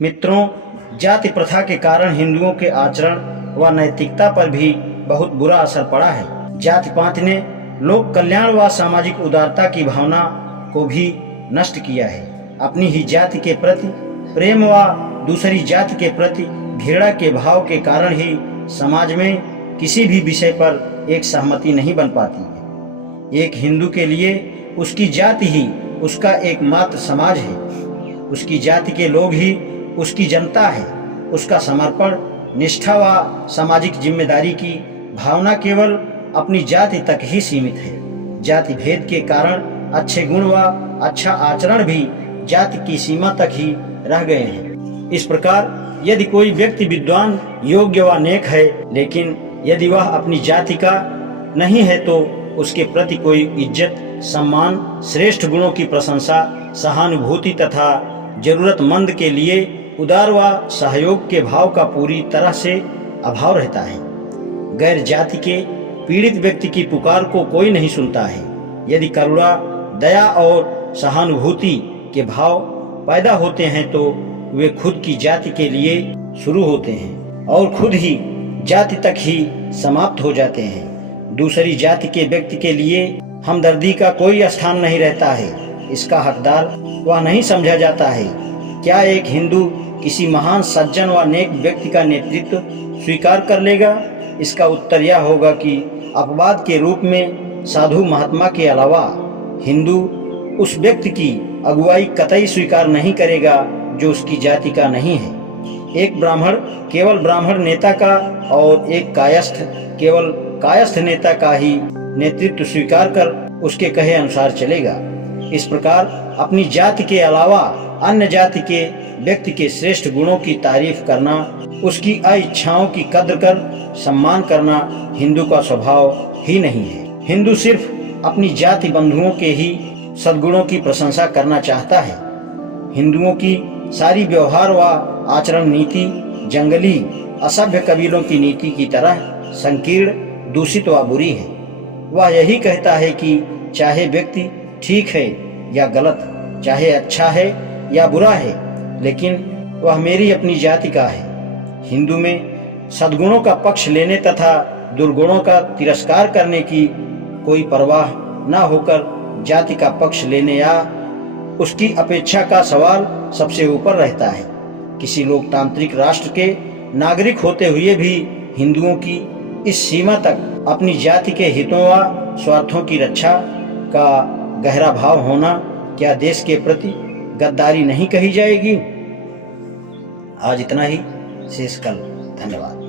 मित्रों, जाति प्रथा के कारण हिंदुओं के आचरण व नैतिकता पर भी बहुत बुरा असर पड़ा है। जाति पात ने लोक कल्याण व सामाजिक उदारता की भावना को भी नष्ट किया है। अपनी ही जाति के प्रति प्रेम व दूसरी जाति के प्रति घृणा के भाव के कारण ही समाज में किसी भी विषय पर एक सहमति नहीं बन पाती है। एक हिंदू के लिए उसकी जाति ही उसका एकमात्र समाज है। उसकी जाति के लोग ही उसकी जनता है। उसका समर्पण, निष्ठा व सामाजिक जिम्मेदारी की भावना केवल अपनी जाति तक ही सीमित है। जाति भेद के कारण अच्छे गुण व अच्छा आचरण भी जाति की सीमा तक ही रह गए हैं। इस प्रकार यदि कोई व्यक्ति विद्वान, योग्य व नेक है, लेकिन यदि वह अपनी जाति का नहीं है तो उसके प्रति कोई इज्जत, सम्मान, श्रेष्ठ गुणों की प्रशंसा, सहानुभूति तथा जरूरतमंद के लिए उदार व सहयोग के भाव का पूरी तरह से अभाव रहता है। गैर जाति के पीड़ित व्यक्ति की पुकार को कोई नहीं सुनता है। यदि करुणा, दया और सहानुभूति के भाव पैदा होते हैं तो वे खुद की जाति के लिए शुरू होते हैं और खुद ही जाति तक ही समाप्त हो जाते हैं। दूसरी जाति के व्यक्ति के लिए हमदर्दी का कोई स्थान नहीं रहता है। इसका हकदार वह नहीं समझा जाता है। क्या एक हिंदू किसी महान सज्जन व नेक व्यक्ति का नेतृत्व स्वीकार कर लेगा? इसका उत्तर यह होगा कि अपवाद के रूप में साधु महात्मा के अलावा हिंदू उस व्यक्ति की अगुवाई कतई स्वीकार नहीं करेगा जो उसकी जाति का नहीं है। एक ब्राह्मण केवल ब्राह्मण नेता का और एक कायस्थ केवल कायस्थ नेता का ही नेतृत्व स्वीकार कर उसके कहे अनुसार चलेगा। इस प्रकार अपनी जाति के अलावा अन्य जाति के व्यक्ति के श्रेष्ठ गुणों की तारीफ करना, उसकी इच्छाओं की कद्र कर सम्मान करना हिंदू का स्वभाव ही नहीं है। हिंदू सिर्फ अपनी जाति बंधुओं के ही सद्गुणों की प्रशंसा करना चाहता है। हिंदुओं की सारी व्यवहार व आचरण नीति जंगली असभ्य कबीलों की नीति की तरह संकीर्ण, दूषित व बुरी है। वह यही कहता है कि चाहे व्यक्ति ठीक है या गलत, चाहे अच्छा है या बुरा है, लेकिन वह मेरी अपनी जाति का है। हिंदू में सद्गुणों का पक्ष लेने तथा दुर्गुणों का तिरस्कार करने की कोई परवाह न होकर जाति का पक्ष लेने या उसकी अपेक्षा का सवाल सबसे ऊपर रहता है। किसी लोकतांत्रिक राष्ट्र के नागरिक होते हुए भी हिंदुओं की इस सीमा तक अपनी जाति के हितों व स्वार्थों की रक्षा का गहरा भाव होना क्या देश के प्रति गद्दारी नहीं कही जाएगी? आज इतना ही, शेष कल। धन्यवाद।